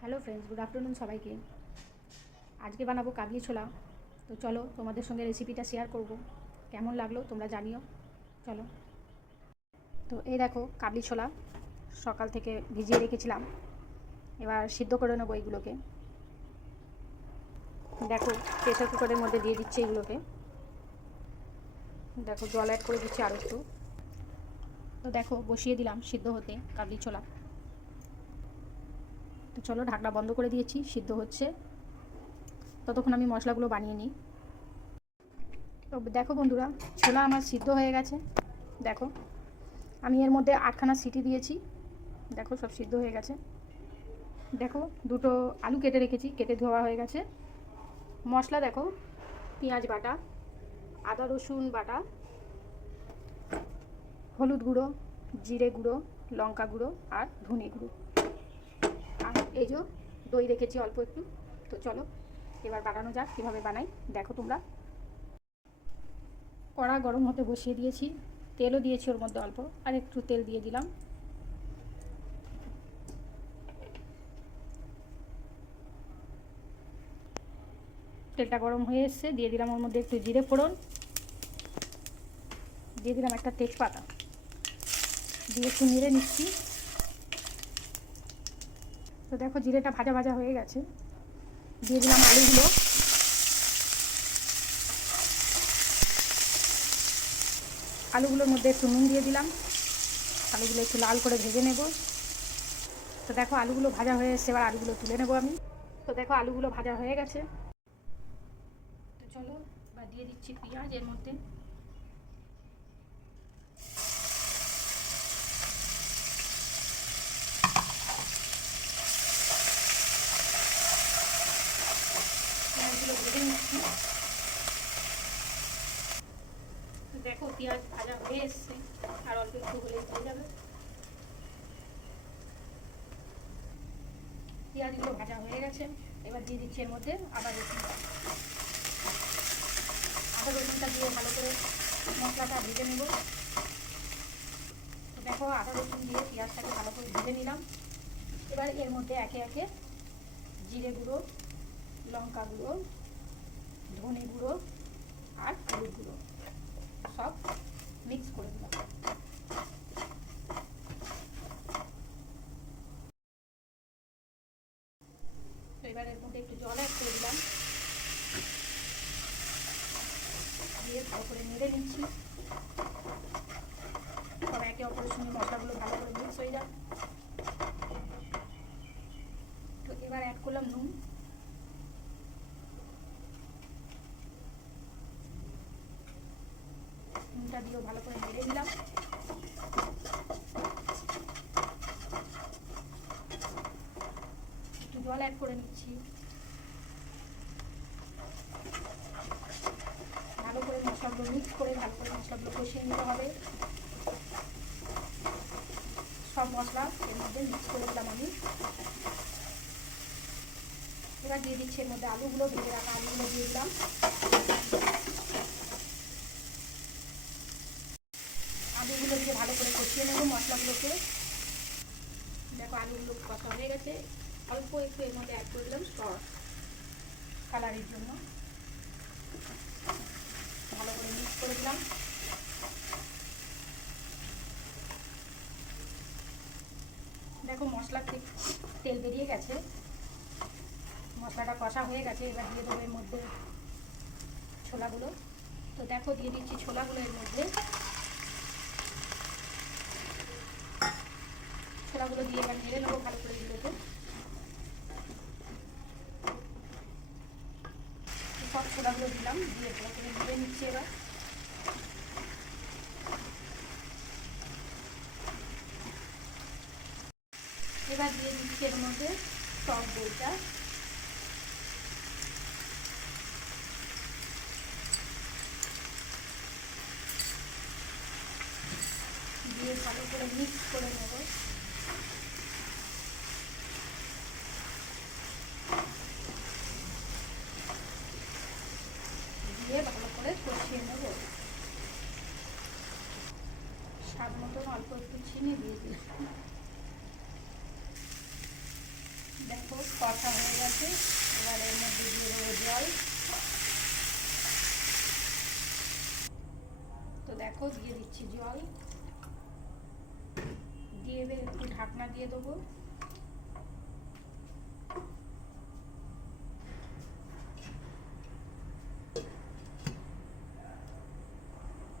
Hello friends, good afternoon সবাইকে। আজকে বানাবো কাবলি ছোলা। তো চলো তোমাদের সঙ্গে রেসিপিটা শেয়ার করব। কেমন লাগলো তোমরা জানিও। চলো। তো এই দেখো কাবলি ছোলা সকাল থেকে ভিজিয়ে রেখেছিলাম। এবার সিদ্ধ করে নেবো এইগুলোকে। দেখো প্রেসার কুকারের মধ্যে দিয়ে দিচ্ছে এইগুলোকে। দেখো জল অ্যাড করে দিচ্ছি আরও একটু। তো দেখো বসিয়ে দিলাম সিদ্ধ হতে কাবলি ছোলা। তো চলো ঢাকনা বন্ধ করে দিয়েছি, সিদ্ধ হচ্ছে। ততক্ষণ আমি মশলাগুলো বানিয়ে নিই। তো দেখো বন্ধুরা, ছোলা আমার সিদ্ধ হয়ে গেছে। দেখো আমি এর মধ্যে 8খানা সিটি দিয়েছি। দেখো সব সিদ্ধ হয়ে গেছে। দেখো দুটো আলু কেটে রেখেছি, কেটে ধোয়া হয়ে গেছে। মশলা দেখো, পেঁয়াজ বাটা, আদা রসুন বাটা, হলুদ গুঁড়ো, জিরে গুঁড়ো, লঙ্কা গুঁড়ো আর ধনে গুঁড়ো। আর এই যে দই রেখেছি অল্প একটু। তো চলো এবার বানানো যাক, কীভাবে বানাই দেখো তোমরা। কড়া গরম হতে বসিয়ে দিয়েছি, তেলও দিয়েছি ওর মধ্যে অল্প, আর একটু তেল দিয়ে দিলাম। তেলটা গরম হয়ে এসছে, দিয়ে দিলাম ওর মধ্যে একটু জিরে ফোড়ন, দিয়ে দিলাম একটা তেজপাতা, দিয়ে একটু নেড়ে নিচ্ছি। তো দেখো জিরেটা ভাজা ভাজা হয়ে গেছে, দিয়ে দিলাম আলুগুলো। আলুগুলোর মধ্যে একটু নুন দিয়ে দিলাম, আলুগুলো একটু লাল করে ভেজে নেব। তো দেখো আলুগুলো ভাজা হয়ে এসছে, এবার আলুগুলো তুলে নেব আমি। তো দেখো আলুগুলো ভাজা হয়ে গেছে। তো চলো এবার দিয়ে দিচ্ছি পেঁয়াজ এর মধ্যে। পেঁয়াজগুলো ভেজে নিচ্ছি। তো দেখো পেঁয়াজ ভাজা হয়ে এসছে, আর অল্প একটু হলেই হয়ে যাবে। পেঁয়াজগুলো ভাজা হয়ে গেছে, এবার দিয়ে দিচ্ছি এর মধ্যে আদা রসুন। আদা রসুনটা দিয়ে ভালো করে মশলাটা ভেজে নেব। তো দেখো আদা রসুন দিয়ে পেঁয়াজটাকে ভালো করে ভেজে নিলাম। এবার এর মধ্যে একে একে জিরে গুঁড়ো, লঙ্কা গুঁড়ো, ধনে গুঁড়ো আর হলুদ গুঁড়ো সব মিক্স করে দিলাম। তো এবার এর মধ্যে একটু জল অ্যাড করে দিলাম, দিয়ে ভালো করে নেড়ে নিচ্ছি। সব একে অপরের সঙ্গে মশলাগুলো ভালো করে মিক্স হয়ে যায়। তো এবার অ্যাড করলাম নুন। নুনটা দিয়েও ভালো করে নেড়ে দিলাম। একটু জল অ্যাড করে নিচ্ছি। ভালো করে মশলাগুলো মিক্স করে ভালো করে মশলাগুলো কষিয়ে নিতে হবে। সব মশলা এর মধ্যে মিক্স করে দিলাম আমি। এবার দিয়ে দিচ্ছি এর মধ্যে আলুগুলো, ভেজে রাখা আলুগুলো দিয়ে দিলাম। আলুগুলো দিয়ে ভালো করে কষিয়ে নেব মশলাগুলোকে। দেখো আলুগুলো কষা হয়ে গেছে, অল্প একটু এর মধ্যে অ্যাড করে দিলাম সস কালারের জন্য। ভালো করে মিক্স করে দিলাম। দেখো মশলা তেল বেরিয়ে গেছে, মশলাটা কষা হয়ে গেছে। এবার দিয়ে দেবো এর মধ্যে ছোলাগুলো। তো দেখো দিয়ে দিচ্ছি ছোলাগুলো এর মধ্যে। ছোলাগুলো দিয়ে এবার নেড়ে নেবো ভালো করে দিতে। সব ছোলাগুলো দিলাম, দিয়ে ভালো করে নেড়ে নিচ্ছি। এবার দিয়ে দিচ্ছি এর মধ্যে টক দইটা। দিয়ে ভালো করে মিক্স করে নেব। দিয়ে ভালো করে কষিয়ে নেব। স্বাদ মতন অল্প একটু চিনি দিয়ে দিলাম। দেখো কষা হয়ে গেছে, এবার এর মধ্যে দিয়ে দেবো জল। তো দেখো দিয়ে দিচ্ছি জল, দিয়ে একটু ঢাকনা দিয়ে দেবো।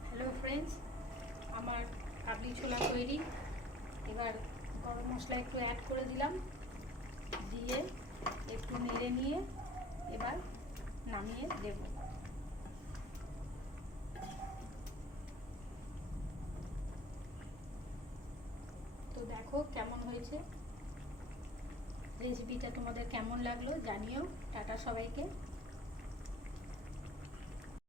হ্যালো ফ্রেন্ডস, আমার কাবলি ছোলা তৈরি। এবার গরম মশলা একটু অ্যাড করে দিলাম, দিয়ে একটু নেড়ে নিয়ে এবার নামিয়ে দেব। তো দেখো কেমন হয়েছে, রেসিপিটা তোমাদের কেমন লাগলো জানিও। টাটা সবাইকে।